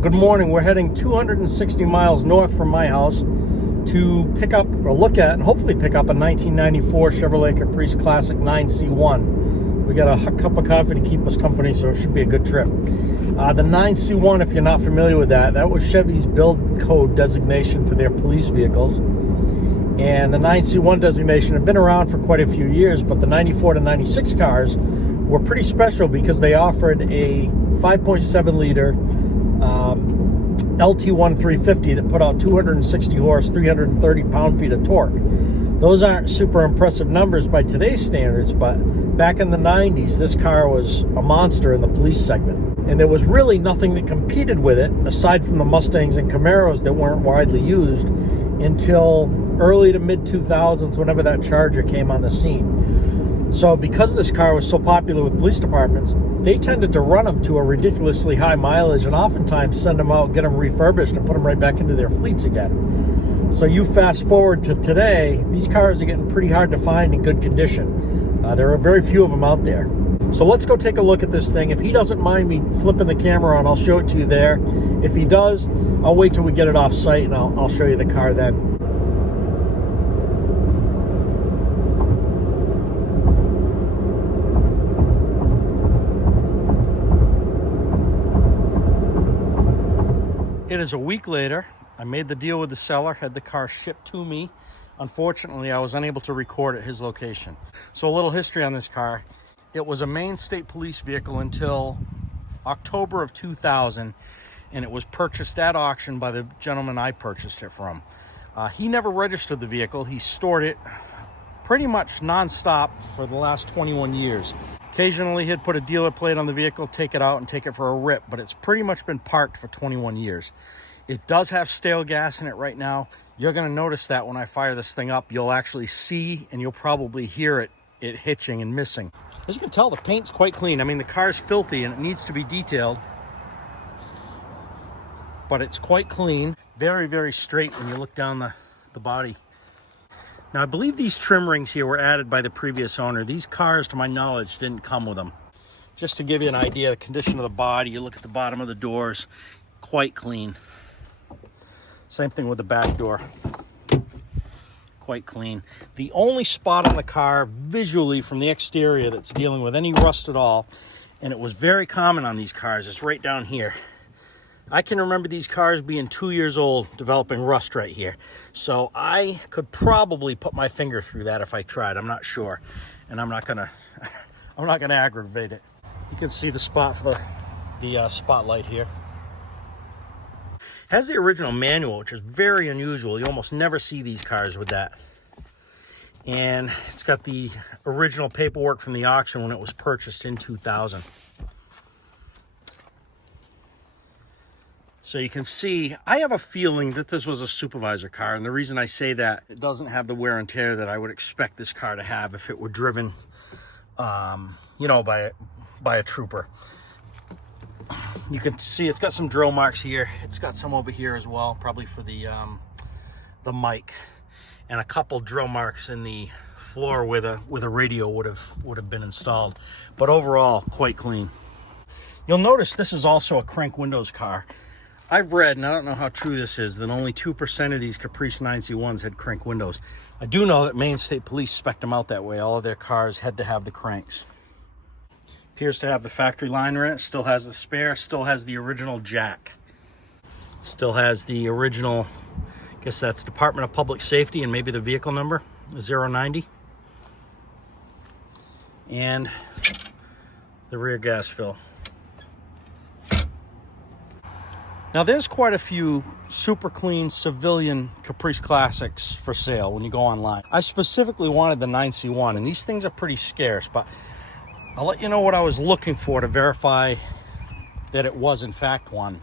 Good morning. We're heading 260 miles north from my house to pick up or look at and hopefully pick up a 1994 Chevrolet Caprice Classic 9C1. We got a cup of coffee to keep us company, so it should be a good trip. The 9C1, if you're not familiar with that was Chevy's build code designation for their police vehicles. And the 9C1 designation had been around for quite a few years, but the 94 to 96 cars were pretty special because they offered a 5.7 liter LT1 350 that put out 260 horse, 330 pound-feet of torque. Those aren't super impressive numbers by today's standards, but back in the 90s, this car was a monster in the police segment. And there was really nothing that competed with it, aside from the Mustangs and Camaros that weren't widely used, until early to mid-2000s, whenever that Charger came on the scene. So because this car was so popular with police departments, they tended to run them to a ridiculously high mileage and oftentimes send them out, get them refurbished, and put them right back into their fleets again. So you fast forward to today, these cars are getting pretty hard to find in good condition. There are very few of them out there. So let's go take a look at this thing. If he doesn't mind me flipping the camera on, I'll show it to you there. If he does, I'll wait till we get it off site and I'll show you the car then. It is a week later. I made the deal with the seller, had the car shipped to me. Unfortunately, I was unable to record at his location. So a little history on this car. It was a Maine State Police vehicle until October of 2000, and it was purchased at auction by the gentleman I purchased it from. He never registered the vehicle. He stored it pretty much nonstop for the last 21 years. Occasionally, he'd put a dealer plate on the vehicle, take it out, and take it for a rip, but it's pretty much been parked for 21 years. It does have stale gas in it right now. You're going to notice that when I fire this thing up. You'll actually see, and you'll probably hear it hitching and missing. As you can tell, the paint's quite clean. I mean, the car's filthy, and it needs to be detailed, but it's quite clean. Very, very straight when you look down the body. Now, I believe these trim rings here were added by the previous owner. These cars, to my knowledge, didn't come with them. Just to give you an idea of the condition of the body, you look at the bottom of the doors, quite clean. Same thing with the back door. Quite clean. The only spot on the car visually from the exterior that's dealing with any rust at all, and it was very common on these cars, is right down here. I can remember these cars being 2 years old, developing rust right here. So I could probably put my finger through that if I tried. I'm not sure. And I'm not gonna aggravate it. You can see the spot for the spotlight here. Has the original manual, which is very unusual. You almost never see these cars with that. And it's got the original paperwork from the auction when it was purchased in 2000. So you can see, I have a feeling that this was a supervisor car. And the reason I say that, it doesn't have the wear and tear that I would expect this car to have if it were driven, you know, by a trooper. You can see it's got some drill marks here. It's got some over here as well, probably for the mic, and a couple drill marks in the floor where the radio would have been installed. But overall, quite clean. You'll notice this is also a crank windows car. I've read, and I don't know how true this is, that only 2% of these Caprice 9C1s had crank windows. I do know that Maine State Police spec'd them out that way. All of their cars had to have the cranks. Appears to have the factory liner in it, still has the spare, still has the original jack. Still has the original, I guess that's Department of Public Safety and maybe the vehicle number, 090. And the rear gas fill. Now, there's quite a few super clean civilian Caprice Classics for sale when you go online. I specifically wanted the 9C1, and these things are pretty scarce, but I'll let you know what I was looking for to verify that it was in fact one.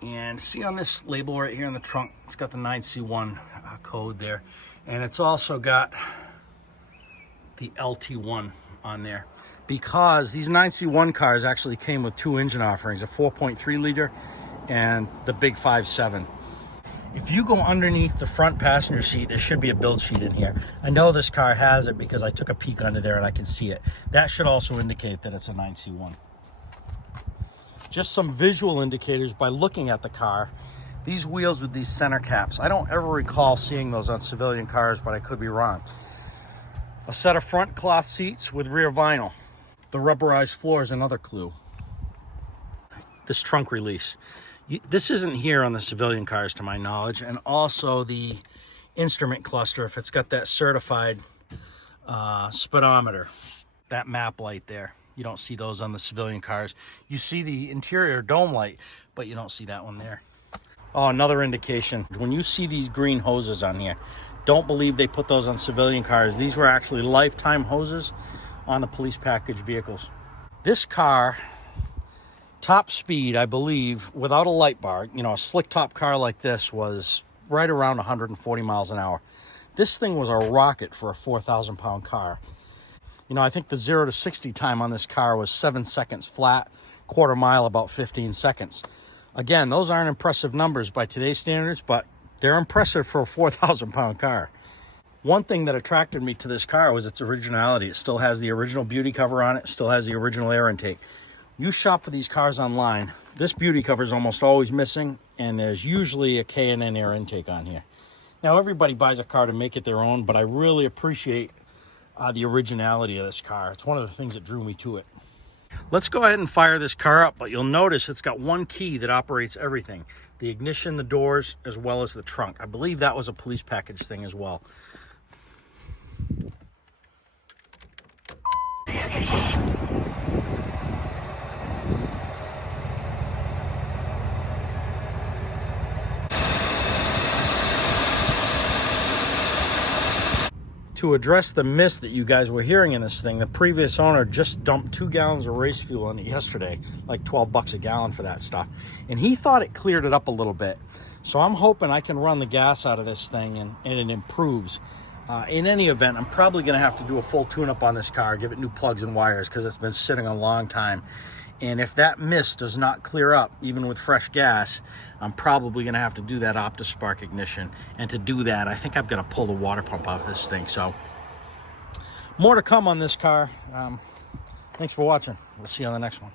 And see on this label right here in the trunk, it's got the 9C1 code there, and it's also got the LT1 on there, because these 9C1 cars actually came with two engine offerings, a 4.3 liter and the big 5.7. If you go underneath the front passenger seat, there should be a build sheet in here. I know this car has it because I took a peek under there and I can see it. That should also indicate that it's a 9C1. Just some visual indicators by looking at the car. These wheels with these center caps, I don't ever recall seeing those on civilian cars, but I could be wrong. A set of front cloth seats with rear vinyl. The rubberized floor is another clue. This trunk release. This isn't here on the civilian cars to my knowledge. And also the instrument cluster, if it's got that certified speedometer, that map light there. You don't see those on the civilian cars. You see the interior dome light, but you don't see that one there. Oh, another indication. When you see these green hoses on here, don't believe they put those on civilian cars. These were actually lifetime hoses on the police package vehicles. This car, top speed, I believe, without a light bar, you know, a slick top car like this was right around 140 miles an hour. This thing was a rocket for a 4,000 pound car. You know, I think the 0 to 60 time on this car was 7 seconds flat, quarter mile about 15 seconds. Again, those aren't impressive numbers by today's standards, but they're impressive for a 4,000 pound car. One thing that attracted me to this car was its originality. It still has the original beauty cover on it, still has the original air intake. You shop for these cars online, this beauty cover is almost always missing, and there's usually a K&N air intake on here. Now, everybody buys a car to make it their own, but I really appreciate the originality of this car. It's one of the things that drew me to it. Let's go ahead and fire this car up, but you'll notice it's got one key that operates everything. The ignition, the doors, as well as the trunk. I believe that was a police package thing as well. To address the mist that you guys were hearing in this thing, the previous owner just dumped 2 gallons of race fuel in it yesterday, like 12 bucks a gallon for that stuff. And he thought it cleared it up a little bit. So I'm hoping I can run the gas out of this thing and it improves. In any event, I'm probably going to have to do a full tune-up on this car, give it new plugs and wires because it's been sitting a long time. And if that mist does not clear up, even with fresh gas, I'm probably going to have to do that OptiSpark ignition. And to do that, I think I've got to pull the water pump off this thing. So, more to come on this car. Thanks for watching. We'll see you on the next one.